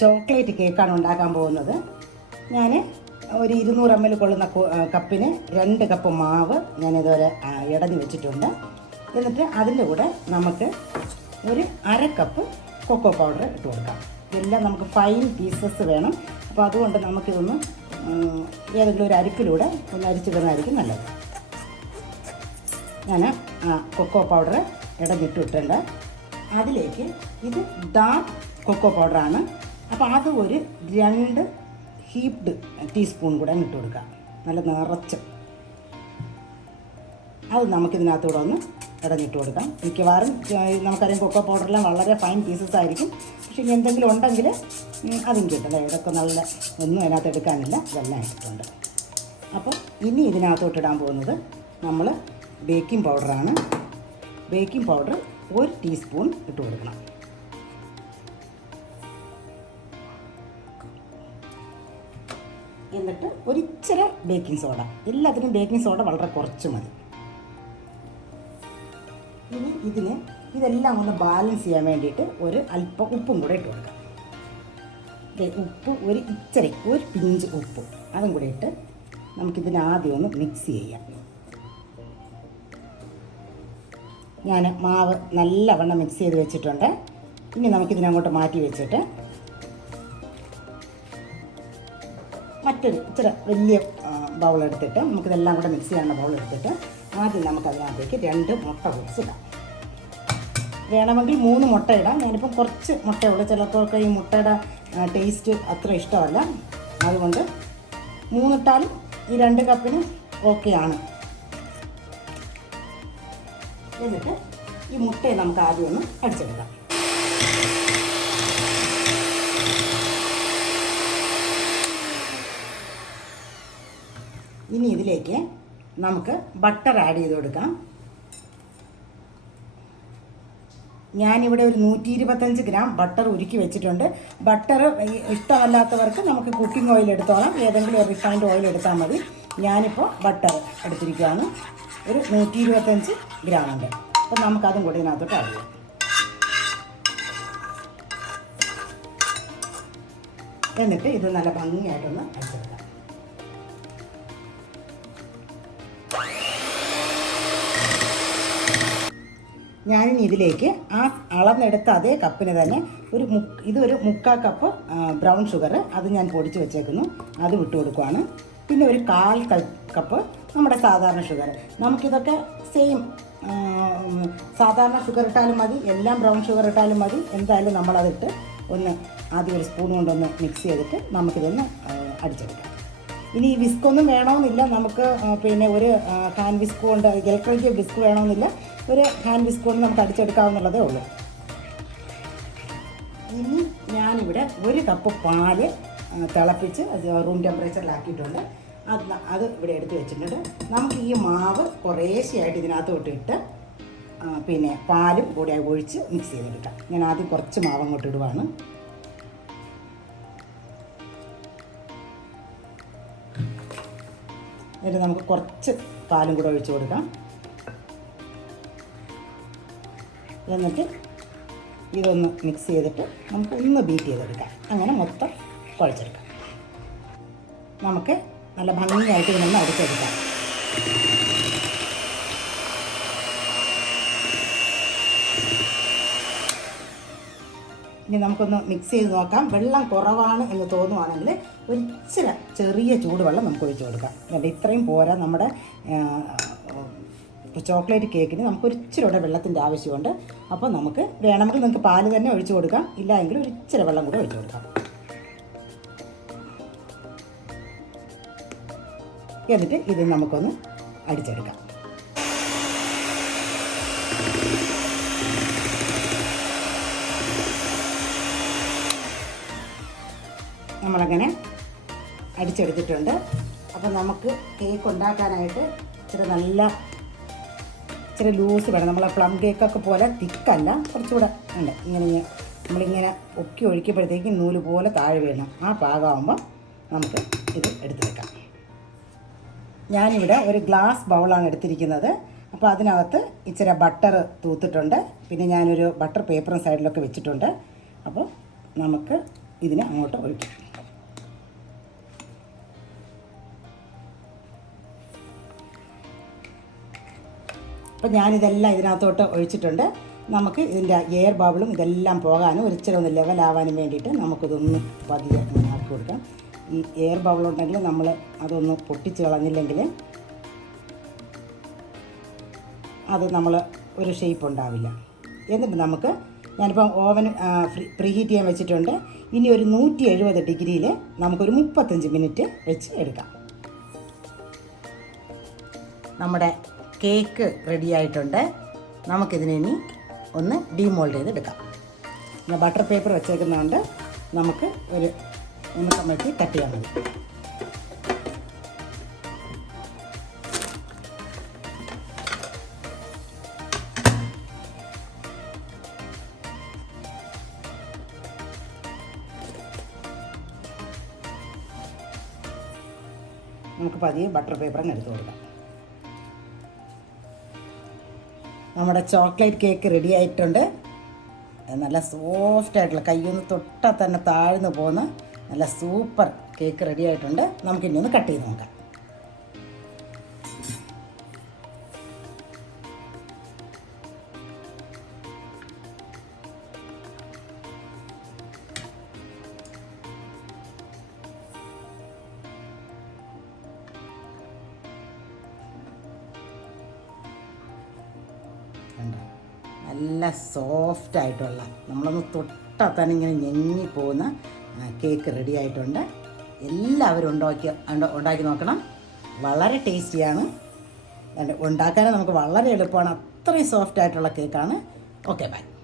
Chocolate കേക്കാണ് ഉണ്ടാക്കാൻ പോകുന്നത്. ഞാൻ ഒരു ഇരുന്നൂറ് എം എൽ കൊള്ളുന്ന കപ്പിന് രണ്ട് കപ്പ് മാവ് ഞാൻ ഇതുവരെ ഇടഞ്ഞ് വെച്ചിട്ടുണ്ട്. എന്നിട്ട് അതിന്റെ കൂടെ നമുക്ക് ഒരു അര കപ്പ് കൊക്കോ പൗഡർ ഇട്ട് കൊടുക്കാം. ഇതെല്ലാം നമുക്ക് ഫൈൻ പീസസ് വേണം. അപ്പോൾ അതുകൊണ്ട് നമുക്കിതൊന്ന് ഏതെങ്കിലും ഒരു അരിക്കിലൂടെ ഒന്ന് അരിച്ചിടുന്നതായിരിക്കും നല്ലത്. ഞാൻ കൊക്കോ പൗഡർ ഇടഞ്ഞിട്ടിട്ടുണ്ട് അതിലേക്ക് ഇത് ഡാർക്ക് കൊക്കോ പൗഡറാണ് അപ്പോൾ അത് ഒരു രണ്ട് ഹീപ്ഡ് ടീസ്പൂൺ കൂടെ ഇട്ട് കൊടുക്കുക നല്ല നിറച്ച്. അത് നമുക്കിതിനകത്തൂടെ ഒന്ന് ഇടഞ്ഞിട്ട് കൊടുക്കാം. മിക്കവാറും നമുക്കറിയാം കൊക്കോ പൗഡറെല്ലാം വളരെ ഫൈൻ പീസസ് ആയിരിക്കും. പക്ഷേ ഇനി എന്തെങ്കിലും ഉണ്ടെങ്കിൽ അതും കിട്ടും. ഇതൊക്കെ നല്ല ഒന്നും അതിനകത്ത് എടുക്കാനില്ല. ഇതെല്ലാം ഇട്ടിട്ടുണ്ട്. അപ്പോൾ ഇനി ഇതിനകത്തോട്ട് ഇടാൻ പോകുന്നത് നമ്മൾ ബേക്കിംഗ് പൗഡറാണ് ബേക്കിംഗ് പൗഡർ ഒരു ടീസ്പൂൺ ഇട്ട് കൊടുക്കണം. എന്നിട്ട് ഒരിച്ചിരി ബേക്കിംഗ് സോഡ എല്ലാത്തിനും ബേക്കിംഗ് സോഡ വളരെ കുറച്ച് മതി. ഇനി ഇതിന് ഇതെല്ലാം ഒന്ന് ബാലൻസ് ചെയ്യാൻ വേണ്ടിയിട്ട് ഒരു അല്പം ഉപ്പും കൂടെ ഇട്ട് കൊടുക്കാം. ഉപ്പ് ഒരു ഇച്ചിരി ഒരു പിഞ്ച് ഉപ്പ്. അതും കൂടെ ഇട്ട് നമുക്കിതിന് ആദ്യം ഒന്ന് മിക്സ് ചെയ്യാം. ഞാൻ മാവ് നല്ലവണ്ണം മിക്സ് ചെയ്ത് വെച്ചിട്ടുണ്ട്. ഇനി നമുക്കിതിനങ്ങോട്ട് മാറ്റി വെച്ചിട്ട് മറ്റൊരു ഇച്ചിരി വലിയ ബൗൾ എടുത്തിട്ട് നമുക്കിതെല്ലാം കൂടെ മിക്സ് ചെയ്യാനുള്ള ബൗൾ എടുത്തിട്ട് ആദ്യം നമുക്കതിനകത്തേക്ക് രണ്ട് മുട്ട പൊടിച്ച് ഇടാം വേണമെങ്കിൽ മൂന്ന് മുട്ട ഇടാം. ഞാനിപ്പം കുറച്ച് മുട്ടയുള്ളൂ ചിലർക്കൊക്കെ ഈ മുട്ടയുടെ ടേസ്റ്റ് അത്ര ഇഷ്ടമല്ല. അതുകൊണ്ട് മൂന്നിട്ടാലും ഈ രണ്ട് കപ്പിന് ഓക്കെയാണ് എന്നിട്ട് ഈ മുട്ടയെ നമുക്ക് ആദ്യം ഒന്ന് അടിച്ചെടുക്കാം. ഇനി ഇതിലേക്ക് നമുക്ക് ബട്ടർ ആഡ് ചെയ്ത് കൊടുക്കാം. ഞാനിവിടെ ഒരു നൂറ്റി ഇരുപത്തഞ്ച് ഗ്രാം ബട്ടർ ഉരുക്കി വെച്ചിട്ടുണ്ട്. ബട്ടർ ഇഷ്ടമല്ലാത്തവർക്ക് നമുക്ക് കുക്കിംഗ് ഓയിൽ എടുത്തോളാം. ഏതെങ്കിലും ഒരു റിഫൈൻഡ് ഓയിൽ എടുത്താൽ മതി. ഞാനിപ്പോൾ ബട്ടർ എടുത്തിരിക്കുകയാണ് ഒരു നൂറ്റി ഇരുപത്തഞ്ച് ഗ്രാം ഉണ്ട്. അപ്പോൾ നമുക്കതും കൂടി ഇതിനകത്തോട്ട് അറിയാം എന്നിട്ട് ഇത് നല്ല ഭംഗിയായിട്ടൊന്ന് അടിച്ചെടുക്കാം ഞാനിനി ഇതിലേക്ക് ആ അളന്നെടുത്ത അതേ കപ്പിന് തന്നെ ഒരു മു ഇതൊരു മുക്കാ കപ്പ് ബ്രൗൺ ഷുഗർ അത് ഞാൻ പൊടിച്ച് വെച്ചേക്കുന്നു. അത് വിട്ടു കൊടുക്കുവാണ്. പിന്നെ ഒരു കാൽ കപ്പ് നമ്മുടെ സാധാരണ ഷുഗർ നമുക്കിതൊക്കെ സെയിം സാധാരണ ഷുഗർ ഇട്ടാലും മതി എല്ലാം ബ്രൗൺ ഷുഗർ ഇട്ടാലും മതി. എന്തായാലും നമ്മളതിട്ട് ഒന്ന് ആദ്യം ഒരു സ്പൂൺ കൊണ്ടൊന്ന് മിക്സ് ചെയ്തിട്ട് നമുക്കിതൊന്ന് അടിച്ചെടുക്കാം. ഇനി ഈ വിസ്ക് ഒന്നും വേണമെന്നില്ല നമുക്ക് പിന്നെ ഒരു ഹാൻഡ് വിസ്ക് കൊണ്ട് ഇലക്ട്രിക് വിസ്ക് വേണമെന്നില്ല ഒരു ഹാൻഡ് വിസ്ക് കൊണ്ട് നമുക്ക് അടിച്ചെടുക്കാവുന്നുള്ളതേ ഉള്ളൂ. ഇനി ഞാനിവിടെ ഒരു കപ്പ് പാൽ തിളപ്പിച്ച് റൂം ടെമ്പറേച്ചറിലാക്കിയിട്ടുണ്ട്. അത് അത് ഇവിടെ എടുത്ത് വെച്ചിട്ടുണ്ട്. നമുക്ക് ഈ മാവ് കുറേശ്ശെയായിട്ട് ഇതിനകത്തോട്ട് ഇട്ട് പിന്നെ പാലും കൂടെ ഒഴിച്ച് മിക്സ് ചെയ്തെടുക്കാം. ഞാൻ ആദ്യം കുറച്ച് മാവ് അങ്ങോട്ട് ഇടുവാണ്. എന്നിട്ട് നമുക്ക് കുറച്ച് പാലും കൂടെ ഒഴിച്ച് കൊടുക്കാം. എന്നിട്ട് ഇതൊന്ന് മിക്സ് ചെയ്തിട്ട് നമുക്ക് ഒന്ന് ബീറ്റ് ചെയ്തെടുക്കാം. അങ്ങനെ മൊത്തം കുഴച്ചെടുക്കാം. നമുക്ക് നല്ല ഭംഗിയായിട്ട് ഇതിനൊന്ന് അടിച്ചെടുക്കാം. ഇനി നമുക്കൊന്ന് മിക്സ് ചെയ്ത് നോക്കാം. വെള്ളം കുറവാണ് എന്ന് തോന്നുവാണെങ്കിൽ ഒരിച്ചിരി ചെറിയ ചൂടുവെള്ളം നമുക്ക് ഒഴിച്ചു കൊടുക്കാം. അപ്പോൾ ഇത്രയും പോരാ നമ്മുടെ ചോക്ലേറ്റ് കേക്കിന് നമുക്ക് ഒരു ഇച്ചിരി കൂടെ വെള്ളത്തിന്റെ ആവശ്യമുണ്ട്. അപ്പോൾ നമുക്ക് വേണമെങ്കിൽ നിങ്ങൾക്ക് പാൽ തന്നെ ഒഴിച്ചു കൊടുക്കാം. ഇല്ല എങ്കിൽ ഒരു ഇച്ചിരി വെള്ളം കൂടെ ഒഴിച്ചു കൊടുക്കാം. എന്നിട്ട് ഇത് നമുക്കൊന്ന് അടിച്ചെടുക്കാം. നമ്മളങ്ങനെ അടിച്ചെടുത്തിട്ടുണ്ട്. അപ്പം നമുക്ക് കേക്ക് ഉണ്ടാക്കാനായിട്ട് ഇച്ചിരി നല്ല ഇച്ചിരി ലൂസ് വേണം. നമ്മളെ പ്ലം കേക്കൊക്കെ പോലെ തിക്കല്ല. കുറച്ചുകൂടെ ഉണ്ട്. ഇങ്ങനെ ഇങ്ങനെ നമ്മളിങ്ങനെ ഒക്കി ഒഴിക്കുമ്പോഴത്തേക്കും നൂൽ പോലെ താഴെ വീഴണം. ആ പാകമാകുമ്പോൾ നമുക്ക് ഇത് എടുത്തു വെക്കാം. ഞാനിവിടെ ഒരു ഗ്ലാസ് ബൗളാണ് എടുത്തിരിക്കുന്നത്. അപ്പോൾ അതിനകത്ത് ഇച്ചിരി ബട്ടർ തൂത്തിട്ടുണ്ട്. പിന്നെ ഞാനൊരു ബട്ടർ പേപ്പറും സൈഡിലൊക്കെ വെച്ചിട്ടുണ്ട്. അപ്പോൾ നമുക്ക് ഇതിനെ അങ്ങോട്ട് ഒഴിക്കാം. അപ്പം ഞാനിതെല്ലാം ഇതിനകത്തോട്ട് ഒഴിച്ചിട്ടുണ്ട്. നമുക്ക് ഇതിന്റെ എയർ ബബിളും ഇതെല്ലാം പോകാനും ഒരു ഇച്ചിരി ഒന്ന് ലെവലാവാനും വേണ്ടിയിട്ട് നമുക്കിതൊന്ന് പതിയെ ആക്കി കൊടുക്കാം. ഈ എയർ ബബിൾ ഉണ്ടെങ്കിൽ നമ്മൾ അതൊന്ന് പൊട്ടിച്ച് കളഞ്ഞില്ലെങ്കിൽ അത് നമ്മൾ ഒരു ഷേപ്പ് ഉണ്ടാവില്ല. എന്നിട്ട് നമുക്ക് ഞാനിപ്പം ഓവൻ പ്രീ ഹീറ്റ് ചെയ്യാൻ വെച്ചിട്ടുണ്ട്. ഇനി ഒരു നൂറ്റി എഴുപത് ഡിഗ്രിയിൽ നമുക്കൊരു മുപ്പത്തഞ്ച് മിനിറ്റ് വെച്ച് എടുക്കാം. നമ്മുടെ കേക്ക് റെഡി ആയിട്ടുണ്ട്. നമുക്കിതിനെ ഇനി ഒന്ന് ഡീമോൾഡ് ചെയ്തെടുക്കാം. പിന്നെ ബട്ടർ പേപ്പർ വെച്ചേക്കുന്നതുകൊണ്ട് നമുക്ക് ഒരു ഒന്ന് കമ്മറ്റി കട്ട് ചെയ്യാൻ മതി. നമുക്ക് പതിയെ ബട്ടർ അങ്ങ് എടുത്ത് കൊടുക്കാം. നമ്മുടെ ചോക്ലേറ്റ് കേക്ക് റെഡി ആയിട്ടുണ്ട്. നല്ല സോഫ്റ്റ് ആയിട്ടുള്ള കയ്യൊന്ന് തൊട്ടാൽ തന്നെ താഴ്ന്നു പോകുന്ന നല്ല സൂപ്പർ കേക്ക് റെഡി ആയിട്ടുണ്ട്. നമുക്കിനി ഒന്ന് കട്ട് ചെയ്ത് നോക്കാം. കണ്ടോ? നല്ല സോഫ്റ്റ് ആയിട്ടുള്ള നമ്മളൊന്ന് തൊട്ടാൽ തന്നെ ഇങ്ങനെ ഞെങ്ങി പോകുന്ന കേക്ക് റെഡി ആയിട്ടുണ്ട്. എല്ലാവരും ഉണ്ടാക്കി ഉണ്ട- ഉണ്ടാക്കി നോക്കണം. വളരെ ടേസ്റ്റിയാണ്. ഉണ്ടാക്കാനും നമുക്ക് വളരെ എളുപ്പമാണ്. അത്രയും സോഫ്റ്റ് ആയിട്ടുള്ള കേക്കാണ് ഓക്കെ ബൈ